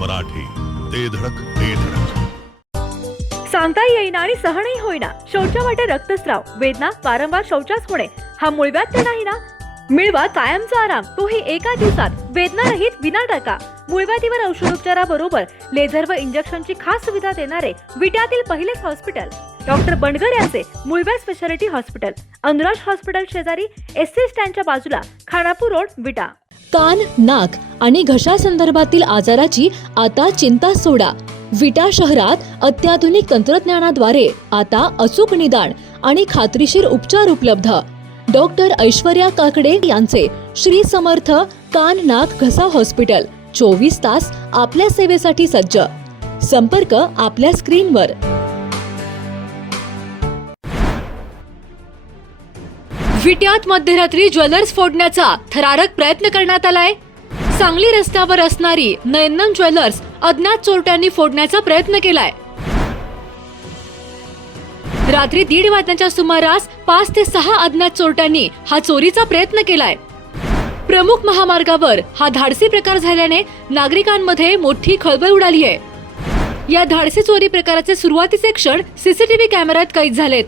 मराठी, ते धडक ते धडक. सांगता येईना आणि सहनही होईना शौचावाटे रक्तस्राव, वेदना, वारंवार शौचास होणे हा मूळव्याध तर नाही ना? मिळवा कायमचा आराम, तोही एका दिवसात, वेदनारहित विना टाका. मूळव्याधीवर औषधोपचाराबरोबर लेझर व इंजेक्शनची खास सुविधा देणारे विट्यातील पहिलेच हॉस्पिटल डॉक्टर बंडगर यांचे मूळव्याध स्पेशालिटी हॉस्पिटल, अनुराज हॉस्पिटल शेजारी, एसटी स्टँडच्या बाजूला, खानापूर रोड, विटा. कान, नाक आणि घसा संदर्भातील आजाराची आता चिंता सोडा. विटा शहरात अत्याधुनिक तंत्रज्ञानाद्वारे आता अचूक निदान आणि खात्रीशीर उपचार उपलब्ध. डॉक्टर ऐश्वर्या काकडे यांचे श्री समर्थ कान, नाक, घसा हॉस्पिटल 24 तास आपल्या सेवेसाठी सज्ज. संपर्क आपल्या स्क्रीनवर. विट्यात मध्यरात्री ज्वेलर्स फोडण्याचा थरारक प्रयत्न करण्यात आलाय. सांगली रस्त्यावर असणारी नयनम ज्वेलर्स अज्ञात चोरट्यांनी फोडण्याचा प्रयत्न केलाय. रात्री 1:30 वाजण्याच्या सुमारास 5 ते 6 अज्ञात चोरट्यांनी हा चोरीचा प्रयत्न केलाय. प्रमुख महामार्गावर हा धाडसी प्रकार झाल्याने नागरिकांमध्ये मोठी खळबळ उडाली आहे. या धाडसी चोरी प्रकाराचे सुरुवातीचे क्षण सीसीटीव्ही कॅमेऱ्यात कैद झालेत.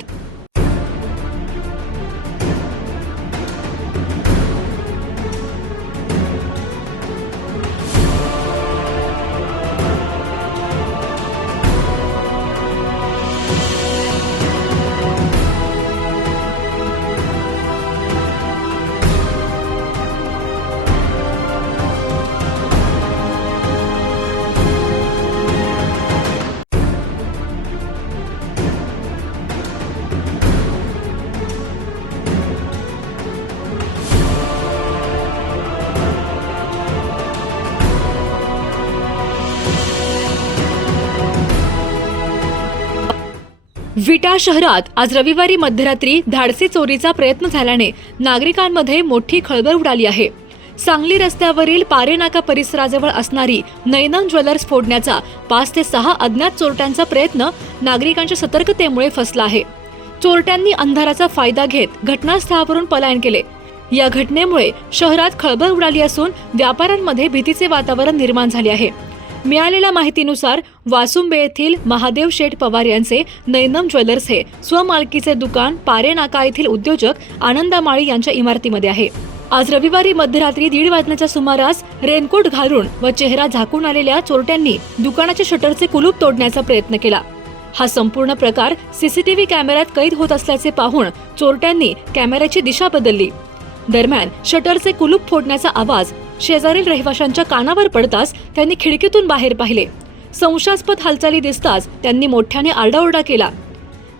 विटा शहरात आज रविवारी मध्यरात्री धाडसी चोरीचा प्रयत्न झाल्याने नागरिकांमध्ये मोठी खळबळ उडाली आहे. सांगली रस्त्यावरील पारेनाका परिसराजवळ असणारी नयनम ज्वेलर्स फोडण्याचा 5 ते 6 अज्ञात चोरट्यांचा प्रयत्न नागरिकांच्या सतर्कतेमुळे फसला आहे. चोरट्यांनी अंधाराचा फायदा घेत घटनास्थळावरून पलायन केले. या घटनेमुळे शहरात खळबळ उडाली असून व्यापाऱ्यांमध्ये भीतीचे वातावरण निर्माण झाले आहे. मिळालेल्या माहितीनुसार वासुंबे येथील महादेव शेठ पवार यांचे नयनम ज्वेलर्स हे स्वमालकीचे दुकान पारेनाका येथील उद्योजक आनंदा माळी यांच्या इमारतीमध्ये आहे. आज रविवारी मध्यरात्री 1:30 वाजण्याच्या सुमारास रेनकोट घालून व चेहरा झाकून आलेल्या चोरट्यांनी दुकानाच्या शटरचे कुलूप तोडण्याचा प्रयत्न केला. हा संपूर्ण प्रकार सीसीटीव्ही कॅमेऱ्यात कैद होत असल्याचे पाहून चोरट्यांनी कॅमेऱ्याची दिशा बदलली. दरम्यान शटरचे कुलूप फोडण्याचा आवाज शेजारील रहिवाशांच्या कानावर पडताच त्यांनी खिडकीतून बाहेर पाहिले. संशयास्पद हालचाली दिसताच त्यांनी मोठ्याने आरडाओरडा केला.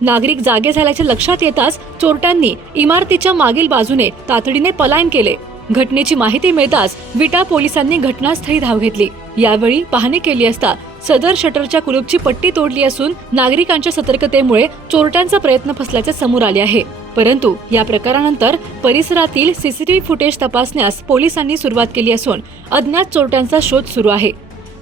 नागरिक जागे झाल्याचे लक्षात येताच चोरट्यांनी इमारतीच्या मागील बाजूने तातडीने पलायन केले. घटनेची माहिती मिळताच विटा पोलिसांनी घटनास्थळी धाव घेतली. यावेळी पाहणी केली असता सदर शटरच्या कुलूपची पट्टी तोडली असून नागरिकांच्या सतर्कतेमुळे चोरट्यांचा प्रयत्न फसल्याचे समोर आले आहे. परंतु या प्रकारानंतर परिसरातील सीसीटीव्ही फुटेज तपासण्यास पोलिसांनी सुरुवात केली असून अज्ञात चोरट्यांचा शोध सुरू आहे.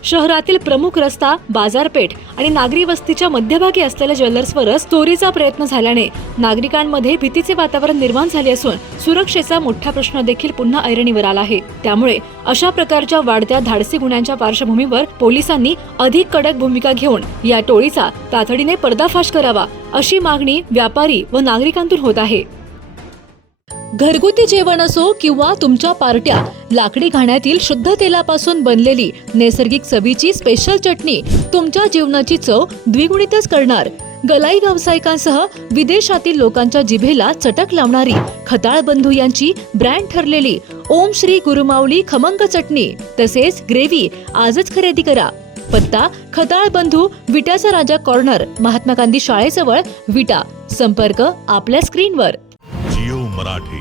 शहरातील प्रमुख रस्ता, बाजारपेठ आणि नागरी वस्तीच्या मध्यभागी असलेल्या ज्वेलर्सवरच चोरीचा प्रयत्न झाल्याने नागरिकांमध्ये भीतीचे वातावरण निर्माण झाले असून सुरक्षेचा मोठा प्रश्न देखील पुन्हा ऐरणीवर आला आहे. त्यामुळे अशा प्रकारच्या वाढत्या धाडसी गुन्ह्यांच्या पार्श्वभूमीवर पोलिसांनी अधिक कडक भूमिका घेऊन या टोळीचा तातडीने पर्दाफाश करावा अशी मागणी व्यापारी व नागरिकांतून होत आहे. घरगुती जेवण असो किंवा तुमच्या पार्ट्या, लाकडी घाण्यातील शुद्ध तेलापासून बनलेली नैसर्गिक चवीची स्पेशल चटणी तुमच्या जीवनाची चव द्विगुणितच करणार. गलाई व्यावसायिकांसह विदेशातील लोकांच्या जिभेला चटक लावणारी खताळ बंधू यांची ब्रँड ठरलेली ओम श्री गुरुमाऊली खमंग चटणी तसेच ग्रेव्ही आजच खरेदी करा. पत्ता खताळ बंधू, विटाचा राजा कॉर्नर, महात्मा गांधी शाळेजवळ, विटा. संपर्क आपल्या स्क्रीनवर. जिओ मराठी,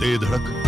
ते धडक